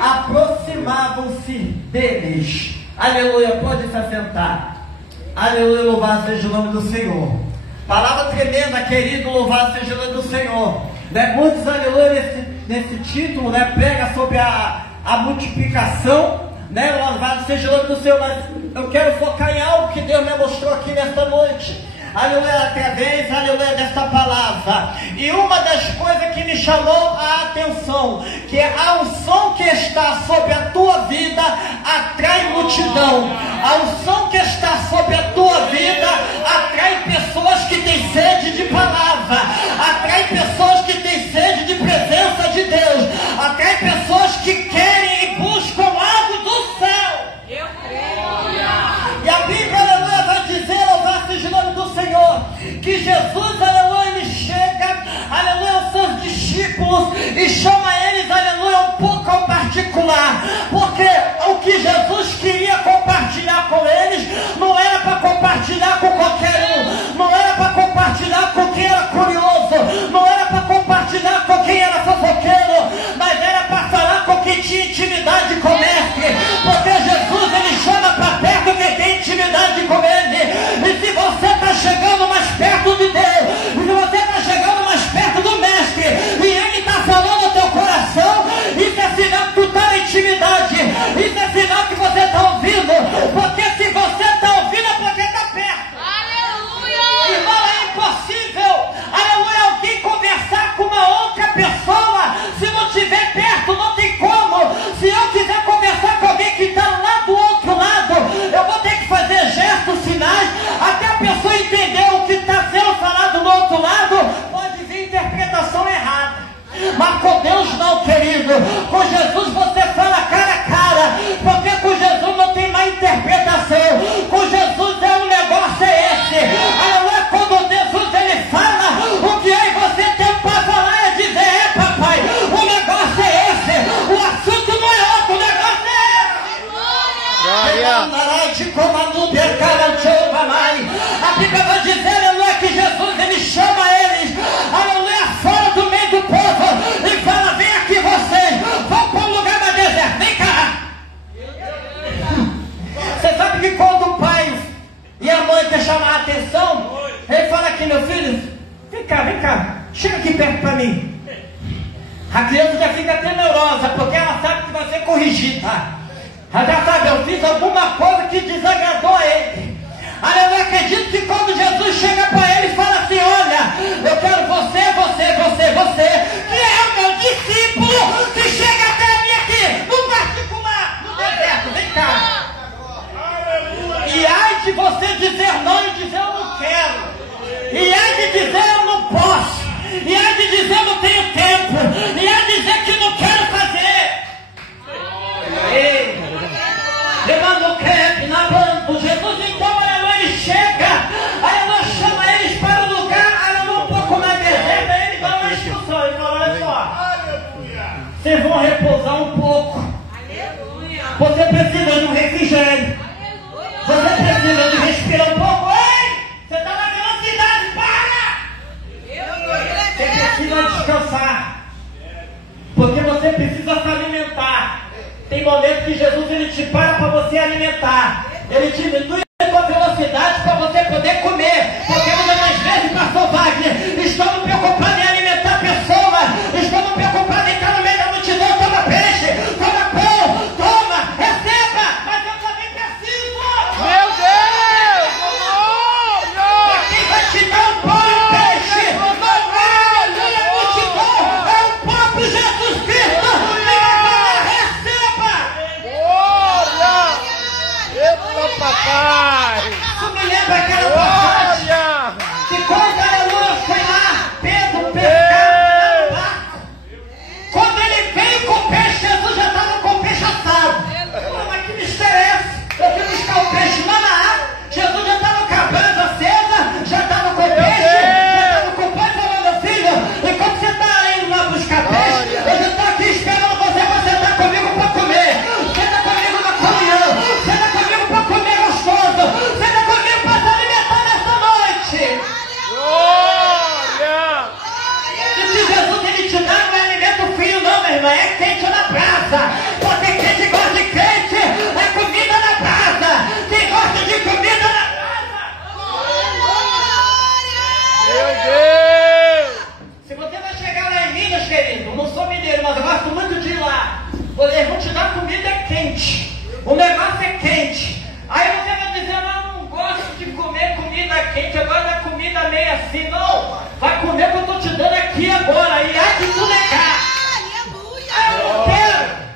aproximavam-se deles. Aleluia, pode se assentar. Aleluia, louvado seja o nome do Senhor. Palavra tremenda, querido, louvado seja o nome do Senhor. Muitos, aleluia, nesse título, prega sobre a multiplicação, louvado seja o nome do Senhor. Mas eu quero focar em algo que Deus me mostrou aqui nesta noite. Aleluia, através, aleluia, desta palavra. E uma das coisas que me chamou a atenção, que a unção que está sobre a tua vida atrai multidão. A unção que está sobre a tua vida atrai pessoas que têm sede de palavra, atrai pessoas que têm sede de presença de Deus, atrai pessoas que querem e buscam algo do céu. Eu creio. E a Bíblia, aleluia, vai dizer, louvado seja o nome do Senhor, que Jesus, aleluia, ele chega, aleluia, aos seus discípulos e chama eles, aleluia, um pouco ao particular, porque o que Jesus queria compartilhar com eles não era para compartilhar com qualquer um, não era para compartilhar com quem era curioso, não era para compartilhar com quem era fofoqueiro, mas era para falar com quem tinha intimidade com o Mestre, porque Jesus, ele chama para perto quem tem intimidade com ele. E se você está chegando mais perto de Deus, e se você está chegando mais perto do Mestre, e ele está falando no teu coração, isso é sinal que tu está na intimidade, isso é sinal que você está ouvindo, porque se você está ouvindo é porque está perto. Aleluia! Irmão, é impossível, aleluia, alguém conversar com uma outra pessoa se não estiver perto, não tem como. Se eu quiser conversar com alguém que está lá do outro lado, eu vou ter que fazer gestos, sinais, até a pessoa entender o que está sendo falado do outro lado. Pode vir interpretação errada, mas com Deus não, querido. Com Jesus você fala cara a cara, porque com Jesus não tem mais interpretação. Com Jesus é um negócio esse. Aleluia, quando Jesus ele fala, o que eu e você temos para falar é dizer: papai, o negócio é esse, o assunto não é outro, o negócio é esse. A Bíblia vai dizer, aleluia, que Jesus ele chama eles, aleluia, fora do meio do povo e fala: vem aqui vocês, vão para um lugar mais deserto, vem cá. Você sabe que quando o pai e a mãe quer chamar a atenção, ele fala aqui: meu filho, vem cá, chega aqui perto para mim. A criança já fica até neurosa, porque ela sabe que vai ser corrigida. Ela já sabe, eu fiz alguma coisa que desagradou a ele. Aleluia, acredito que quando Jesus chega para ele e fala assim: olha, eu quero você, que é o meu discípulo, que chega até mim aqui, no particular, no deserto, vem cá. E ai de você dizer não e dizer eu não quero, e ai de dizer eu não posso, e ai de dizer eu não tenho tempo, e ai de dizer que não quero fazer. Ei, levando o crepe na banda, Jesus então, ele chega, aleluia, chama eles para o lugar, aleluia, um pouco mais deserto, aí ele dá uma instrução, ele fala: olha só, vocês vão repousar um pouco, você precisa de um refrigério, você precisa de respirar um pouco. Ei, você está na velocidade, para! Você precisa descansar, porque você precisa se alimentar. Tem momentos que Jesus ele te para você alimentar, ele diminui a sua velocidade para você poder comer, porque muitas das vezes, pastor Wagner, estamos preocupados em alimentar pessoas, estamos preocupados em estar no meio da multidão: toma peixe, toma pão, toma, receba, mas eu também preciso. Meu Deus! Mas quem vai te dar um pão e peixe não é a multidão, é o próprio Jesus Cristo. Papai! Isso me lembra aquela passagem que quando aleluia foi lá, Pedro pescava no barco. Quando ele veio com o peixe, Jesus já estava com o peixe assado. Mas que mistério é esse? Eu fui buscar o peixe lá na água, Jesus já estava com a brasa acesa, já estava com o peixe, já estava com o pai falando: meu filho, enquanto você está indo lá buscar peixe, eu já estou aqui esperando você está comigo para comer, você está comigo na comunhão, você está comigo para comer gostoso, você está comigo para se alimentar nessa noite. Glória! E se Jesus ele te dá, não é alimento frio não, meu irmão, é quente na brasa, eles vão te dar comida quente. O negócio é quente. Aí você vai dizer, eu não gosto de comer comida quente, agora dá comida meio assim. Não, vai comer o que eu estou te dando aqui agora. E ai que tu negar. Eu não quero.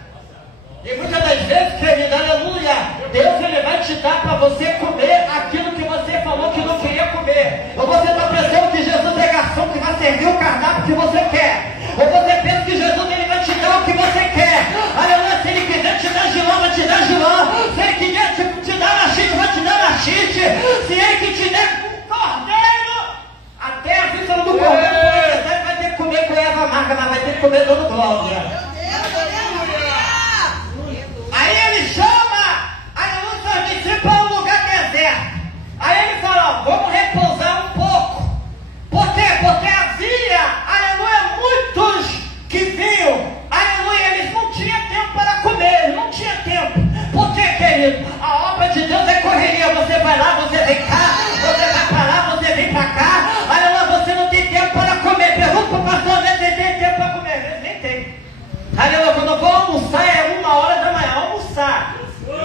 E muitas das vezes, querida, aleluia, Deus ele vai te dar para você comer aquilo que você falou que não queria comer. Ou você está pensando que Jesus é garçom que vai servir o cardápio que você quer. Ou você pensa que Jesus ele vai te dar o que você quer. Aleluia, se ele quiser te dar giló, vai te dar giló. Se ele quiser te dar machite, vai te dar machite. Se ele que te der um cordeiro, até a víscera do cordeiro você vai ter que comer com erva amarga, mas vai ter que comer todo glória. Aí ele chama, aleluia, seus discípulos para um lugar deserto. Aí ele fala, ó, vamos repousar um pouco. Por quê? Porque havia, aleluia, muitos que vinham, aleluia, eles não tinham tempo para comer, eles não tinham tempo. Por quê, querido? A obra de Deus é correria, você vai lá, você vem cá, você vai para lá, você vem para cá, aleluia, você não tem tempo para comer. Pergunta para o pastor, você tem tempo para comer? Ele nem tem. Aleluia, quando eu vou almoçar é 1h da manhã, almoçar.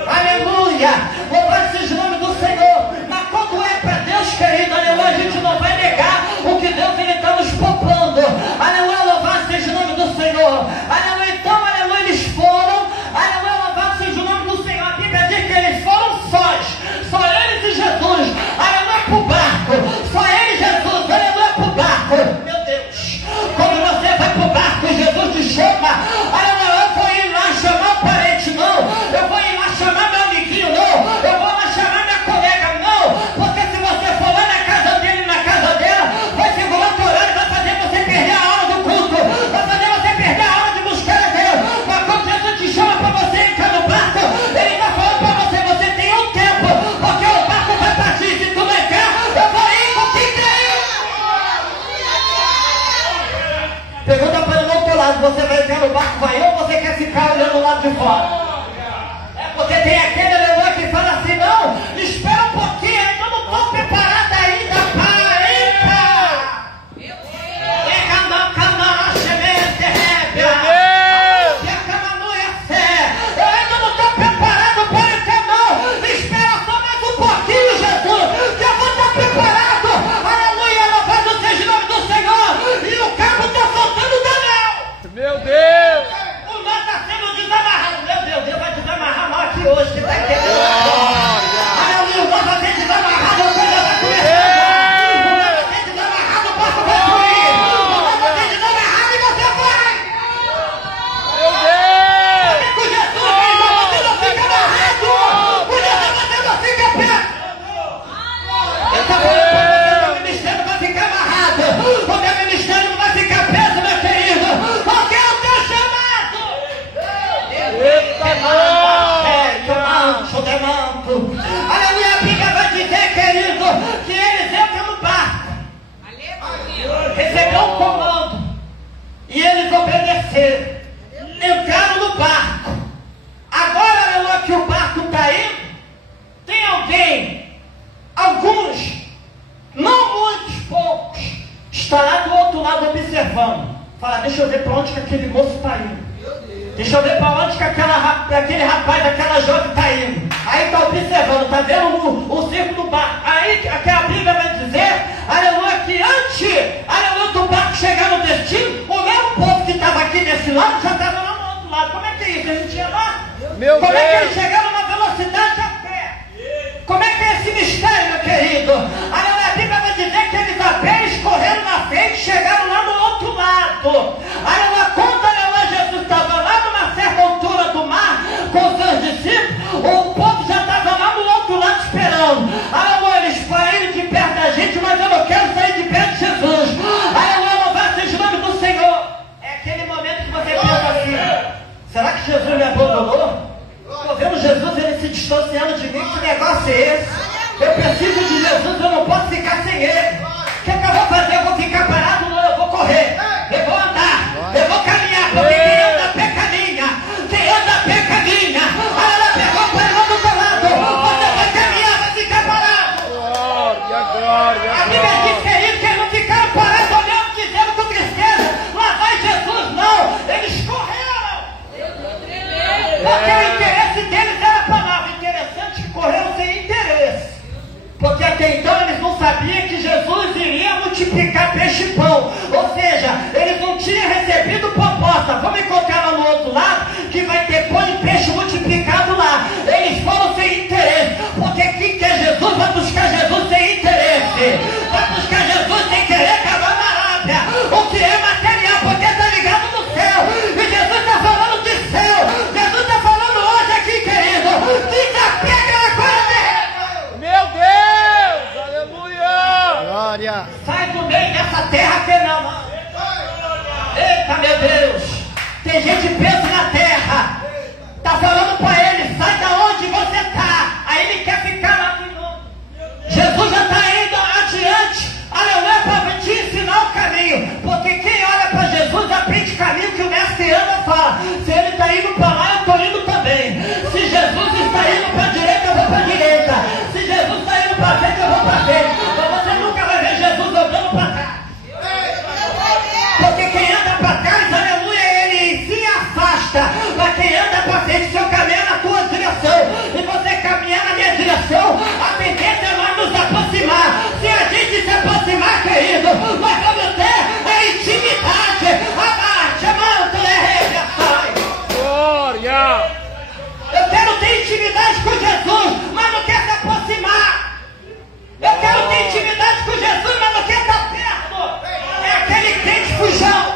Aleluia, louvado seja o nome do Senhor. Mas quando é para Deus, querido, aleluia, a gente não vai negar o que Deus ele está nos poupando. Aleluia, louvado seja o nome do Senhor. Aleluia, então, aleluia, eles foram. Aleluia, louvado seja o nome do Senhor. A Bíblia diz que eles foram sós, só eles e Jesus. Aleluia, para o barco, só ele e Jesus. Aleluia, para o barco. Meu Deus, quando você vai para o barco, Jesus te chama. Aleluia, eu vou ir lá chamar o parente, não. Eu vou ir lá chamar meu amiguinho, não. Eu vou lá chamar minha colega, não. Porque se você for lá na casa dele, na casa dela, vai segurar o horário, vai fazer você perder a hora do culto, vai fazer você perder a hora de buscar a Deus. Mas quando Jesus te chama para você entrar no barco, ele está falando para você, você tem um tempo, porque o barco vai partir. Se tu não entrar, eu vou ir com quem crer. Pergunta para o outro lado, você vai entrar no barco, vai ou você quer ficar olhando o lado de fora? É porque tem aquele aleluia que fala assim, não, espera um pouquinho, eu não estou preparada ainda para entrar. Eu ainda não estou preparado para entrar, não. Espera só mais um pouquinho, Jesus, que eu vou estar preparado. Aleluia, louvado seja o nome do Senhor. E o cabo está soltando do anel. Meu Deus! O nó está sendo desamarrado. Meu Deus, Deus vai desamarrar nós aqui hoje. Você está entendendo? Aleluia, o nó vai ser desamarrado. A coisa vai começar. O nó vai ser desamarrado, o barco vai fluir. O nó vai ser desamarrado e você vai. Meu Deus! Porque com Jesus, meu irmão, você não fica amarrado. Com Jesus você não fica preso. Eu estou falando para você, o meu ministério vai ficar amarrado. O meu ministério não vai ficar preso, meu querido. Porque eu estou chamado. Eita Demanto. Aleluia, a Bíblia vai dizer, querido, que eles entram no barco. Receberam um comando. E eles obedeceram. Entraram no barco. Agora, aleluia, que o barco está indo, tem alguém, alguns, não muitos, poucos, está lá do outro lado observando. Fala, deixa eu ver para onde que aquele moço está indo. Deixa eu ver para onde que aquele rapaz, aquela jovem está indo. Aí está observando, está vendo o circo do barco. Aí aquela Bíblia vai dizer, aleluia, que antes, aleluia, do barco chegar no destino, o mesmo povo que estava aqui desse lado já estava lá no outro lado. Como é que é isso? Ele tinha lá? Meu Como é que Deus! eles chegaram na velocidade a pé? Como é que é esse mistério, meu querido? Aleluia, a Bíblia vai dizer que eles a pé, eles correram na frente e chegaram lá no outro lado. Aleluia, quando aleluia, Jesus estava lá numa certa altura do mar com os seus discípulos, o povo já estava lá no outro lado esperando. Aleluia, eles saíram de perto da gente, mas eu não quero sair de perto de Jesus. Aleluia, louvado seja o nome do Senhor. É aquele momento que você pensa assim, será que Jesus me abandonou? Estou vendo Jesus ele se distanciando de mim, que negócio é esse? Eu preciso de Jesus, eu não posso ficar sem ele. O que é que eu vou fazer? Eu vou ficar parado? Não, eu vou correr, eu vou andar, eu vou caminhar, porque quem anda a pé caminha, quem anda a pé caminha. Ela pegou para o outro lado, você vai caminhar, vai ficar parado. Glória, A Bíblia diz, querido, que eles não ficaram parados olhando, dizendo com tristeza, lá vai Jesus, não, eles correram. peixe e pão. Ou seja, eles não tinham recebido proposta. Vamos encontrar lá no outro lado, que vai ter pão e peixe multiplicado lá. Eles foram sem interesse, porque quem quer Jesus vai buscar Jesus sem interesse. Vai buscar Jesus sem querer acabar na Arábia. O que é material, porque está ligado no céu. E Jesus está falando de céu. Jesus está falando hoje aqui, querido. Desapega na coisa. Meu Deus! Aleluia! Glória! Sai do meio dessa terra que não. Eita, meu Deus. Tem gente que pensa na terra. Está falando para ele, sai da onde você está. Aí ele quer ficar lá de novo. Jesus já está indo adiante. Aleluia, para te ensinar o caminho. Porque quem olha para Jesus aprende o caminho que o mestre anda fala. Se ele está indo para lá, eu estou indo também. Se Jesus está indo para a direita, eu vou para a direita. Se Jesus está indo para frente, eu vou para frente. Mas você nunca vai ver Jesus andando para trás. Porque quem anda para trás, aleluia, ele se afasta. Mas quem anda para frente, se eu caminhar na tua direção e você caminhar na minha direção, a tendência é nós nos aproximar. Se a gente se aproximar, querido, nós vamos ter intimidade. Abate, amando, sai. Glória! Eu quero ter intimidade com Jesus, mas não quero se aproximar. Eu quero ter intimidade com Jesus, mas não quero estar perto. É aquele crente fujão.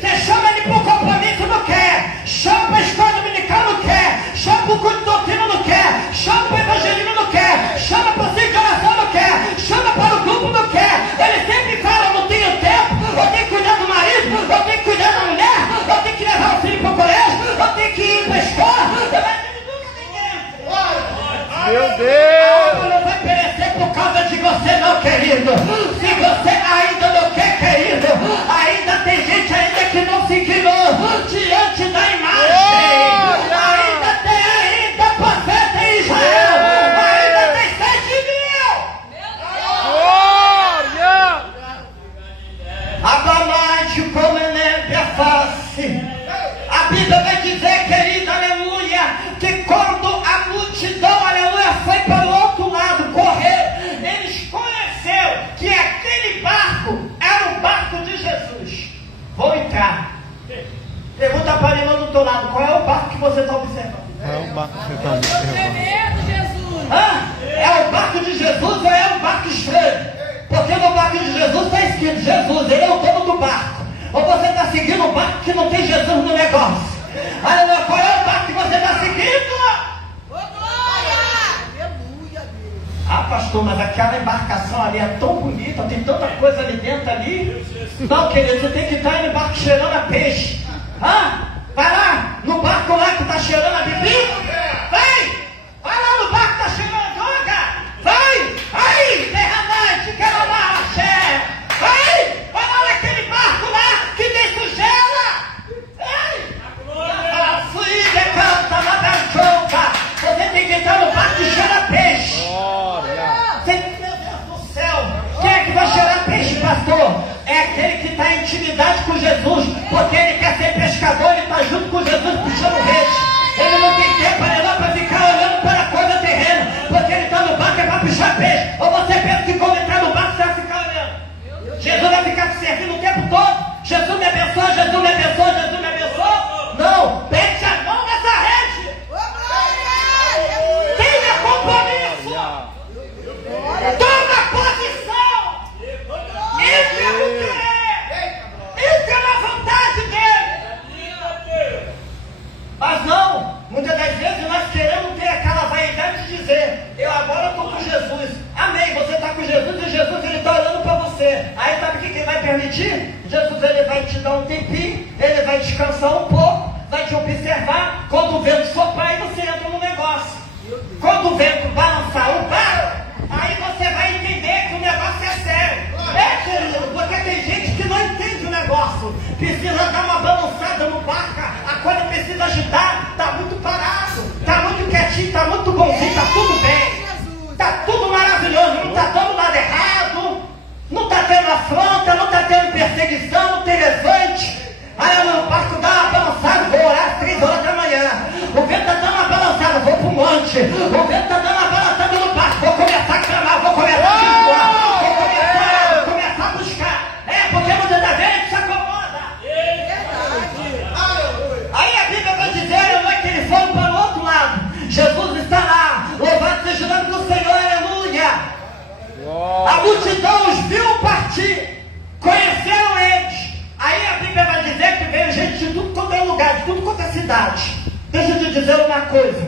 Você chama ele para o compromisso, não quer. Chama para a escola dominical, não quer. Chama para o culto de doutrina, não quer. Chama para o evangelismo, não quer. Chama para o ciclo de oração, não quer. Chama para o grupo, não quer. Ele sempre fala, eu não tenho tempo. Eu tenho que cuidar do marido. Eu tenho que cuidar da mulher. Eu tenho que levar o filho para o colégio. Eu tenho que ir para a escola. Mas ele nunca tem tempo. Meu A Deus! alma não vai perecer por causa de você não, querido. Se você ainda não quer, querido, ainda tem gente ainda que não se inclinou diante da imagem. Ainda tem profeta em Israel. Ainda tem 7.000. Glória! Abamate como neve a face. A Bíblia vai dizer, querido, aleluia, que quando a multidão, aleluia, foi para o outro lado correr, eles conheceram que aquele barco era o barco de Jesus. Vou entrar. Pergunta para a irmã do teu lado, qual é o barco que você está observando? É um barco É o barco de Jesus ou é um barco estranho? Porque no barco de Jesus está escrito Jesus, ele é o dono do barco. Ou você está seguindo um barco que não tem Jesus no negócio? Aleluia, qual é o barco que você está seguindo? Ah, pastor, mas aquela embarcação ali é tão bonita, tem tanta coisa ali dentro ali. Não, querido, você tem que estar no barco cheirando a peixe. Vai lá, no barco lá que está cheirando a bebida. Vai lá no barco que está cheirando a droga. Vai, derramante, quero amar axé. Vai lá naquele barco lá que tem sujeira. Você tem que entrar no barco que cheira a peixe. Meu Deus do céu, quem é que vai cheirar peixe, pastor? É aquele que está em intimidade com Jesus, porque ele quer ser pescador, ele está junto com Jesus puxando rede. Ele não tem tempo para ficar olhando para a coisa terrena, porque ele está no barco é para puxar peixe. Ou você pensa que quando entrar no barco você vai ficar olhando? Jesus vai ficar te servindo o tempo todo? Jesus me abençoa, Jesus me abençoa, Jesus me abençoa? Não, mete a mão nessa rede. Tenha compromisso. Toma posição. Isso é o querer. Isso é a vontade dele. Mas não, muitas das vezes nós queremos ter aquela vaidade de dizer, eu agora estou com Jesus. Amém, você está com Jesus e Jesus ele está olhando para você. Aí sabe o que ele vai permitir? Jesus ele vai te dar um tempinho, ele vai descansar um pouco, vai te observar. Quando o vento soprar, aí você entra no negócio. Quando o vento balançar o barco, aí você vai entender que o negócio é sério. Querido, porque tem gente que não entende o negócio. Precisa dar uma balançada no barco, a coisa precisa agitar. Está muito parado, está muito quietinho, está muito bonzinho, está tudo bem. Está tudo maravilhoso, não está dando nada errado. Não está tendo afronta, não está tendo perseguição, não tem levante. Aí o barco dá uma balançada, vou orar às 3 horas da manhã. O vento está dando uma balançada, vou para o monte. O vento está dando uma balançada no barco, vou começar a clamar, vou começar a jejuar, vou começar a buscar. verdade, deixa eu te dizer uma coisa.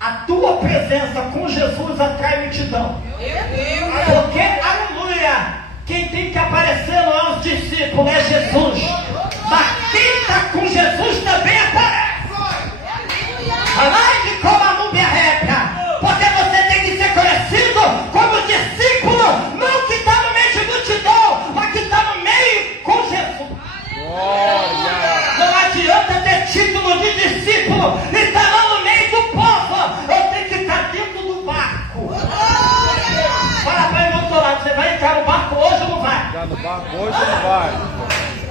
A tua presença com Jesus atrai multidão. Porque, aleluia, quem tem que aparecer não é os discípulos, é Jesus. Mas quem está com Jesus também aparece. Além de como a múmia réplica. Porque você tem que ser conhecido como discípulo, não que está no meio de multidão, mas que está no meio com Jesus. Não adianta ter título de discípulo e estar lá no meio do povo. Eu tenho que estar dentro do barco. Fala para ele do outro lado, você vai entrar no barco hoje ou não vai? Entrar no barco hoje ou não vai?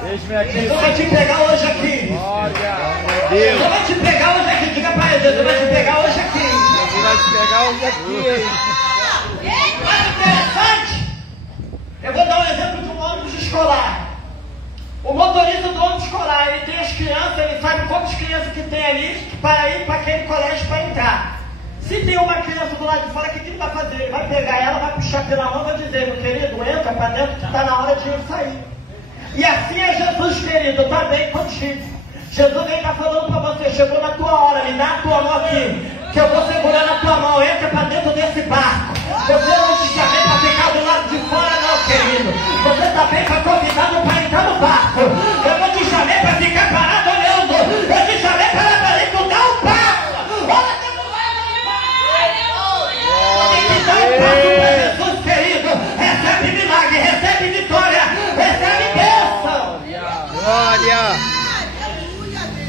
Deixa-me aqui. Jesus vai te pegar hoje aqui. Glória a Deus. Jesus vai te pegar hoje aqui. Diga para ele, Jesus vai te pegar hoje aqui. Jesus vai te pegar hoje aqui. Mas interessante, eu vou dar um exemplo de um ônibus escolar. O motorista do ônibus escolar, ele tem as crianças, ele sabe quantas crianças que tem ali para ir para aquele colégio para entrar. Se tem uma criança do lado de fora, o que ele vai fazer? Ele vai pegar ela, vai puxar pela mão e vai dizer, meu querido, entra para dentro que está na hora de ele sair. E assim é Jesus, querido, está bem contigo. Jesus vem estar falando para você, chegou na tua hora, me dá a tua mão aqui, que eu vou segurar na tua mão, entra para dentro desse barco. Você não te chamei para ficar do lado de fora, não, querido. Você está bem para convidado para entrar no barco. Eu não te chamei para ficar parado olhando, eu te chamei para dentro dar um passo. Olha, você não vai dar um passo. Tem que dar um passo para Jesus, querido. Recebe milagre, recebe vitória, recebe bênção. Glória.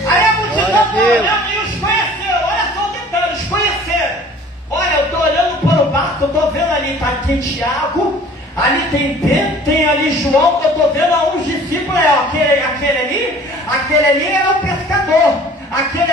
Aí a multidão está olhando e os conheceram. Olha só o detalhe, os conheceram. Olha, eu estou olhando para o barco, eu estou vendo ali, tem Tiago, ali tem Pedro, tem ali João, eu estou vendo alguns discípulos, aquele ali era o pescador. Aquele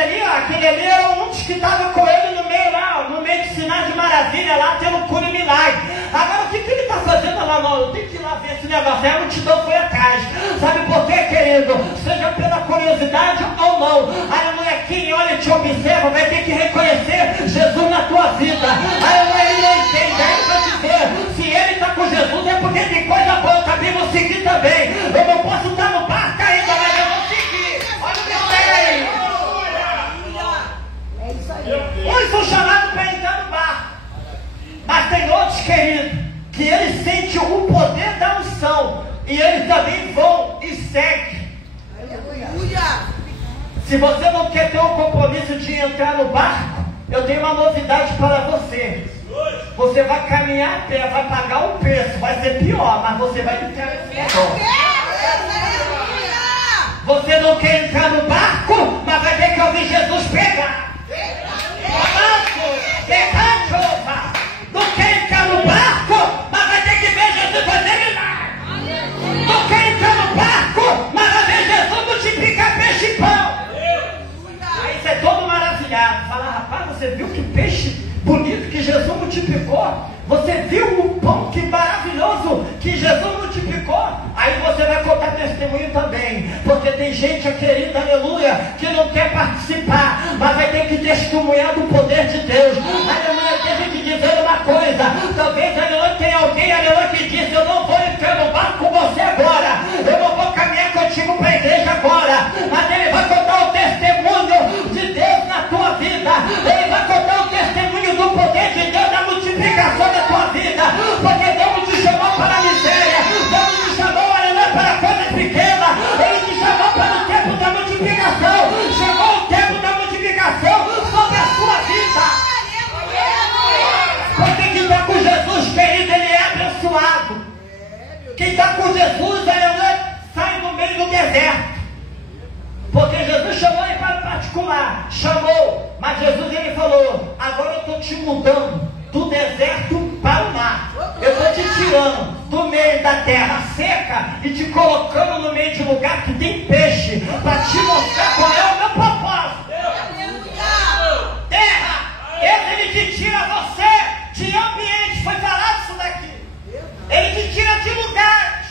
ali era um dos que estava com ele no meio lá, no meio de sinal de maravilha, lá tendo cura e milagre. Agora, o que ele está fazendo lá? Não, eu tenho que ir lá ver esse negócio. Aí a multidão foi atrás. Sabe por quê, querido? Seja pela curiosidade ou não. Aleluia, quem olha e te observa vai ter que reconhecer Jesus na tua vida. Aleluia, ele não entende. Aí ele vai dizer, se ele está com Jesus é porque tem coisa boa, também vou seguir também. Eu não posso estar no barco ainda, mas eu vou seguir. Olha o que pega aí. Uns são chamados para entrar no barco, mas tem outros, querido, que eles sentem o poder da unção e eles também vão e seguem. Se você não quer ter um compromisso de entrar no barco, eu tenho uma novidade para você. Você vai caminhar a pé, vai pagar o preço, vai ser pior, mas você vai entrar nesse negócio. Você não quer entrar no barco, mas vai ter que ouvir Jesus pegar. Não quer entrar no barco, mas vai ter que ver Jesus fazer milagre. Não quer entrar no barco, mas vai ver Jesus multiplicar peixe e pão. Aí você é todo maravilhado. Fala, rapaz, você viu que peixe bonito que Jesus multiplicou? Você viu o pão que maravilhoso que Jesus multiplicou? Aí você vai contar testemunho também. Porque tem gente, querida, aleluia, que não quer participar, mas vai ter que testemunhar do poder de Deus. Aleluia, deixa eu te dizer uma coisa. Talvez, aleluia, tem alguém, aleluia, que disse, eu não vou entrar no barco com você agora. Eu não vou caminhar contigo para a igreja agora. Mas ele vai contar o testemunho de Deus na tua vida. Ele vai contar o testemunho do poder de Deus na multiplicação da tua vida. Porque Deus te chamou para a miséria. Deus te chamou, aleluia, para coisas pequenas. Ele te chamou para o tempo da multiplicação. Chegou o tempo da multiplicação sobre a sua vida. Porque quem está com Jesus, querido, ele é abençoado. Quem está com Jesus, aleluia, sai no meio do deserto. Porque Jesus chamou ele para o particular. Chamou. Mas Jesus, ele falou, agora eu estou te mudando do deserto para o mar. Eu estou te tirando do meio da terra seca e te colocando no meio de lugar que tem peixe, para te mostrar qual é o meu propósito. Terra, ele te tira você de ambiente, foi falado isso daqui. Ele te tira de lugares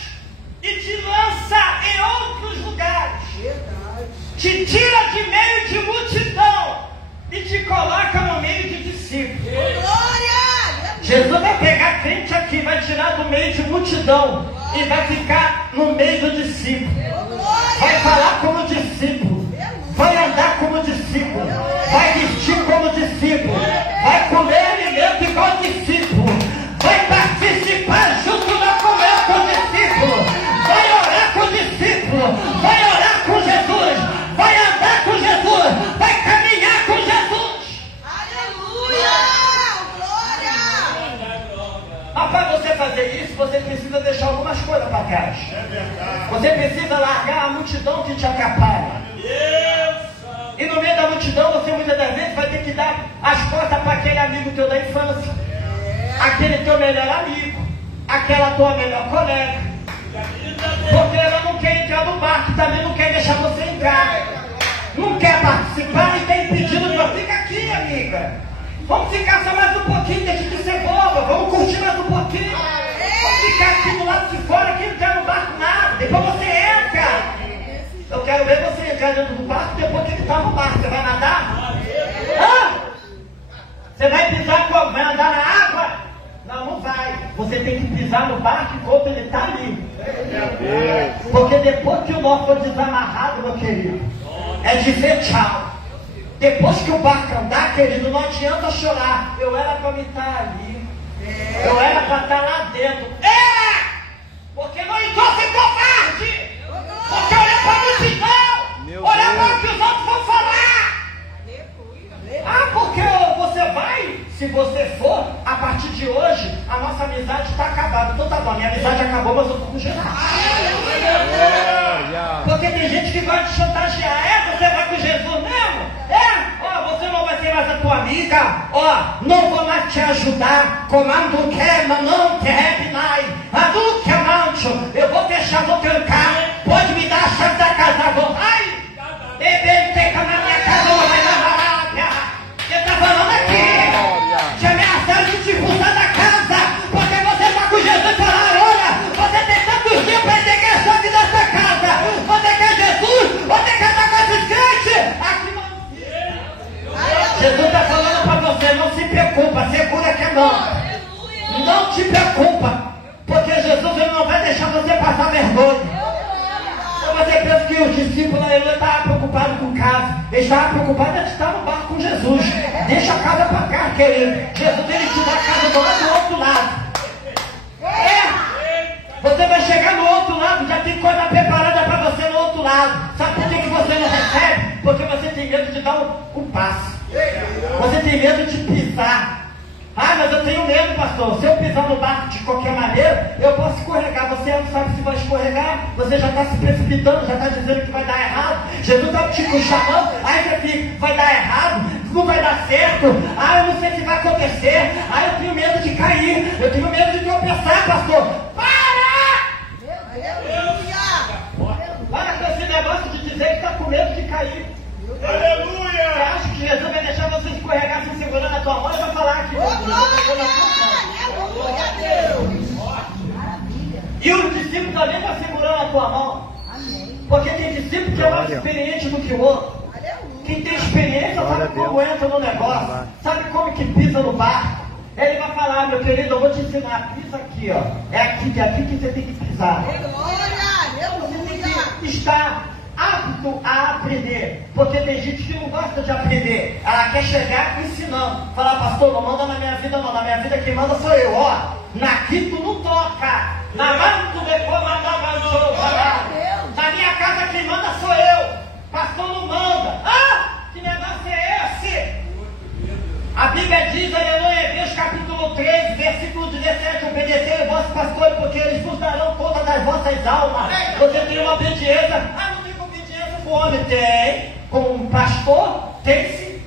e te lança em outros lugares. Te tira de meio de multidão e te coloca no meio de discípulos. Jesus vai pegar crente aqui, vai tirar do meio de multidão e vai ficar no meio do discípulo. Vai falar como discípulo, vai andar como discípulo. aquele amigo teu da infância, aquele teu melhor amigo, aquela tua melhor colega, porque ela não quer entrar no barco, também não quer deixar você entrar, não quer participar e está impedindo de você. Fica aqui, amiga, vamos ficar só mais um pouquinho, deixa de ser boba, vamos curtir mais um pouquinho, vamos ficar aqui do lado de fora, que não entrar no barco nada, depois você entra. Eu quero ver você entrar dentro do barco depois que ele está no barco. Você vai nadar? Você vai pisar como? Vai andar na água? Não, não vai. Você tem que pisar no barco enquanto ele está ali. Porque depois que o nó for desamarrado, meu querido, é dizer tchau. Depois que o barco andar, querido, não adianta chorar. Eu era para me estar ali. Eu era para estar lá dentro. Porque não entrou ser covarde. Porque olha para a multidão, olha para o que os outros vão falar. Porque você vai, se você for, a partir de hoje, a nossa amizade está acabada. Então tá bom, minha amizade acabou, mas eu estou com Jesus. Porque tem gente que vai te chantagear. Você vai com Jesus mesmo? Você não vai ser mais a tua amiga. Não vou mais te ajudar. Comando que não quer mais. Eu vou fechar, vou trancar. Pode me dar a chave da casa, vou. Bebê, fica na minha casa, não vai na varábia. Você está falando aqui. Te ameaçaram de te expulsar da casa. Porque você está com Jesus e falaram: olha, você tem tantos dias para entregar a chave dessa casa. Você quer Jesus? Você quer estar com esses crentes? Aqui não. Jesus está falando para você: não se preocupa, segura que é não. Não te preocupa. Porque Jesus ele não vai deixar você passar vergonha. Você pensa que os discípulos ele estavam preocupados com casa. Ele estava preocupado de estar no barco com Jesus. Deixa a casa para cá, querido. Jesus ele te dá a casa do outro lado. Você vai chegar no outro lado, já tem coisa preparada para você no outro lado. Sabe por que você não recebe? Porque você tem medo de dar um passo. Você tem medo de pisar. Mas eu tenho medo, pastor. Se eu pisar no barco de qualquer maneira, eu posso escorregar. Você não sabe se vai escorregar. Você já está se precipitando, já está dizendo que vai dar errado. Jesus está te chamando. Aí você fica, vai dar errado, não vai dar certo. Eu não sei o que vai acontecer. Eu tenho medo de cair. Eu tenho medo de tropeçar, pastor. Para com esse negócio de dizer que está com medo de cair. Aleluia! Você acha que Jesus vai deixar você escorregar se segurando a tua mão? Eu vou falar aqui. E os discípulos também estão segurando a tua mão. Porque tem discípulo que é mais experiente do que o outro. Quem tem experiência sabe como entra no negócio, sabe como que pisa no barco. Ele vai falar: meu querido, eu vou te ensinar, pisa aqui, é aqui que você tem que pisar. Você tem que estar apto a aprender, porque tem gente que não gosta de aprender, ela quer chegar ensinando, falar: pastor, não manda na minha vida não, na minha vida quem manda sou eu, naqui tu não toca, na mão tu depois na minha casa quem manda sou eu, pastor não manda. Que negócio é esse? A Bíblia diz, aleluia, Hebreus capítulo 13, versículo 17: obedecei o vosso pastor, porque eles vos darão conta das vossas almas. Você tem uma obediência. Não tem obediência com o homem? Tem. Com um pastor? Tem sim.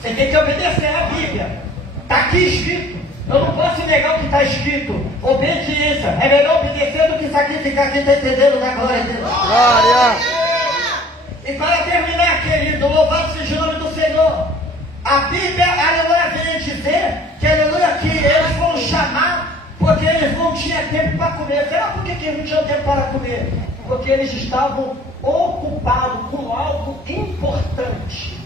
Você tem que obedecer a Bíblia. Está aqui escrito. Eu não posso negar o que está escrito. Obediência. É melhor obedecer do que sacrificar. Quem está entendendo da glória de Deus? Glória! E para terminar, querido, louvado seja o nome do Senhor. A Bíblia, aleluia, vem dizer que, aleluia, que eles vão chamar porque eles não tinham tempo para comer. Será por que eles não tinham tempo para comer? Porque eles estavam ocupados com algo importante.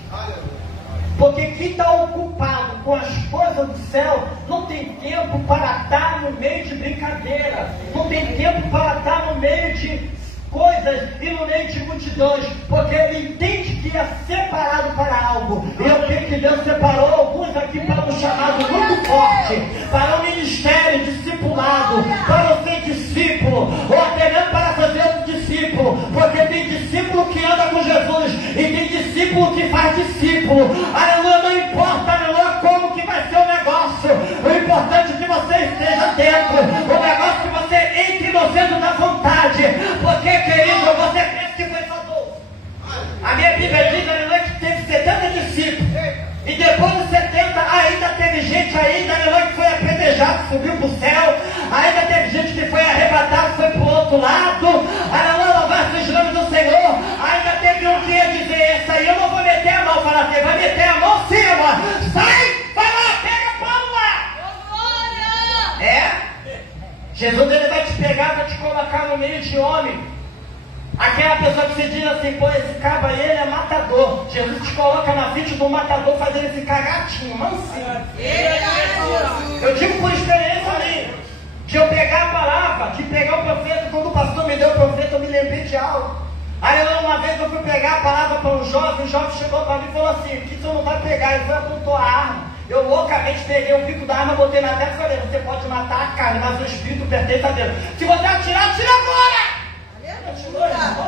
Porque quem está ocupado com as coisas do céu não tem tempo para estar no meio de brincadeira, não tem tempo para estar no meio de coisas e no meio de multidões, porque ele entende que é separado para algo. E eu creio que Deus separou alguns aqui para um chamado muito forte, para o ministério discipulado, para ser discípulo, ou até mesmo para fazer um discípulo, porque tem discípulo que anda com Jesus e tem discípulo que faz discípulo. Aleluia, não importa, aleluia, como que vai ser o negócio, o importante é que você esteja dentro, o negócio é que você entre no centro da vontade, porque, querido, você pensa que foi só 12. A minha Bíblia diz, aleluia, que teve 70 discípulos, e depois dos 70 ainda subiu para o céu, ainda teve gente que foi arrebatado, foi para o outro lado. Aleluia, louvado seja o nome do Senhor. Ainda teve um que ia dizer: esse aí eu não vou meter a mão. Falar assim: vai meter a mão sim, amor. Sai, vai lá, pega Paulo lá. É? Jesus, ele vai te pegar, vai te colocar no meio de homem. Aquela pessoa que se diz assim: pô, esse cabo aí, ele é matador. Jesus te coloca na frente do matador, faz ele ficar gatinho, mansinho. Eu digo por experiência minha, de eu pegar a palavra, de pegar o profeta. Quando o pastor me deu o profeta, eu me lembrei de algo. Aí uma vez eu fui pegar a palavra para um jovem, o jovem chegou para mim e falou assim: o que tu não vai pegar? Ele foi, apontou a arma. Eu loucamente peguei o bico da arma, botei na testa e falei: você pode matar a carne, mas o espírito pertence a Deus. Se você atirar, atira agora!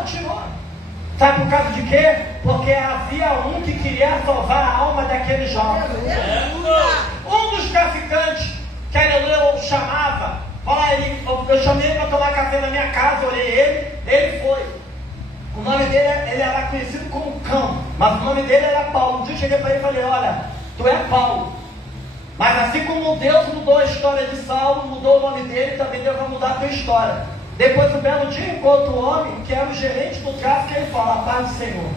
Atirou. Sabe por causa de quê? Porque havia um que queria salvar a alma daquele jovem. Um dos traficantes, que aleluia, eu chamava, eu chamei ele para tomar café na minha casa, orei ele foi. O nome dele, ele era conhecido como Cão, mas o nome dele era Paulo. Um dia eu cheguei para ele e falei: olha, tu é Paulo, mas assim como Deus mudou a história de Saulo, mudou o nome dele, também Deus vai mudar a tua história. Depois do belo dia, enquanto o homem, que era o gerente do tráfico, ele fala: a paz do Senhor.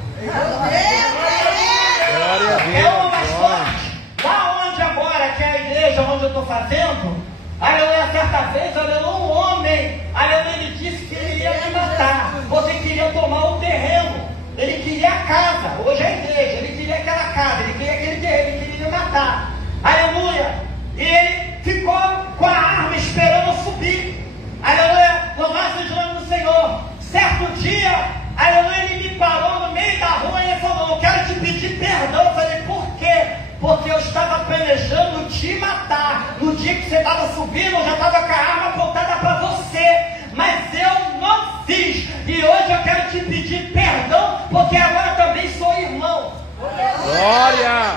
É uma mais forte. Lá onde agora, que é a igreja onde eu estou fazendo, aleluia, certa vez, aleluia, um homem, aleluia, ele disse que ele iria me matar. Você queria tomar o terreno, ele queria a casa, hoje é a igreja, ele queria aquela casa, ele queria aquele terreno, ele queria me matar. Aleluia. E ele ficou com a arma esperando eu subir. Aleluia, louvado seja o nome do Senhor. Certo dia, aleluia, ele me parou no meio da rua e ele falou: eu quero te pedir perdão. Eu falei: por quê? Porque eu estava planejando te matar. No dia que você estava subindo, eu já estava com a arma apontada para você, mas eu não fiz. E hoje eu quero te pedir perdão, porque agora também sou irmão. Glória!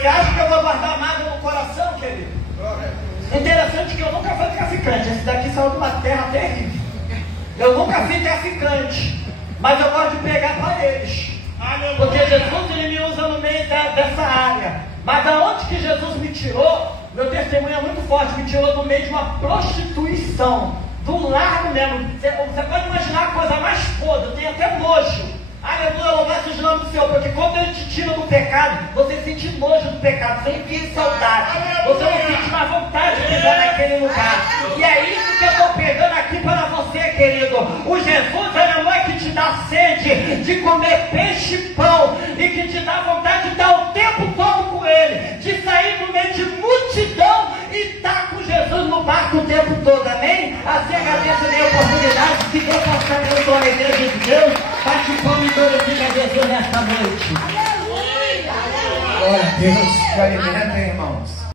Você acha que eu vou guardar mágoa no coração, querido? Interessante que eu nunca fui traficante. Esse daqui saiu de uma terra terrível. Eu nunca fui traficante, mas eu gosto de pregar para eles, porque Jesus, ele me usa no meio dessa área. Mas da onde que Jesus me tirou, meu testemunho é muito forte. Me tirou do meio de uma prostituição, do largo mesmo. Você pode imaginar a coisa mais podre, eu tenho até nojo. Aleluia, louvado seja o nome do Senhor, porque quando ele te tira do pecado, você sente nojo do pecado, você não tem saudade, você não sente mais vontade de estar naquele lugar. E é isso que eu estou pegando aqui para você, querido. O Jesus, aleluia, que te dá sede de comer peixe e pão, e que te dá vontade de estar o tempo todo com ele, de sair no meio de multidão e estar com Jesus no barco o tempo todo, amém? Assim agradeço a minha oportunidade, que Deus possa abençoar a igreja de Deus, participando e glorifica a Jesus nesta noite. Glória a Deus, que alimenta, irmãos.